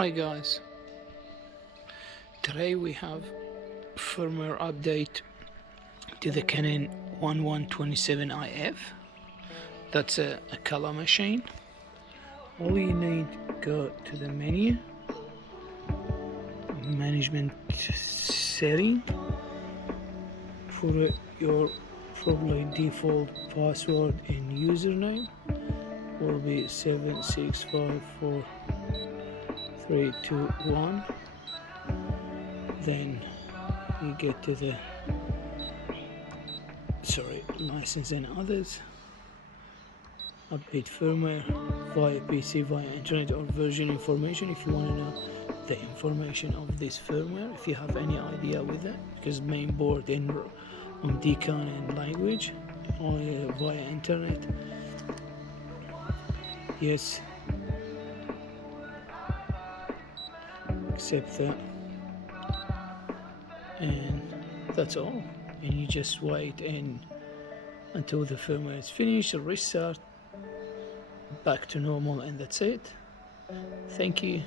Hi guys, today we have firmware update to the Canon 1127iF. That's a color machine. All you need, go to the menu, management setting, put your probably default password and username will be 7654321. Then you get to the license and others, update firmware via PC, via internet, or version information if you want to know the information of this firmware, if you have any idea with it, because main board in on decon and language, or via internet. Yes, accept that, and that's all. And you just wait until the firmware is finished, restart back to normal, and that's it. Thank you.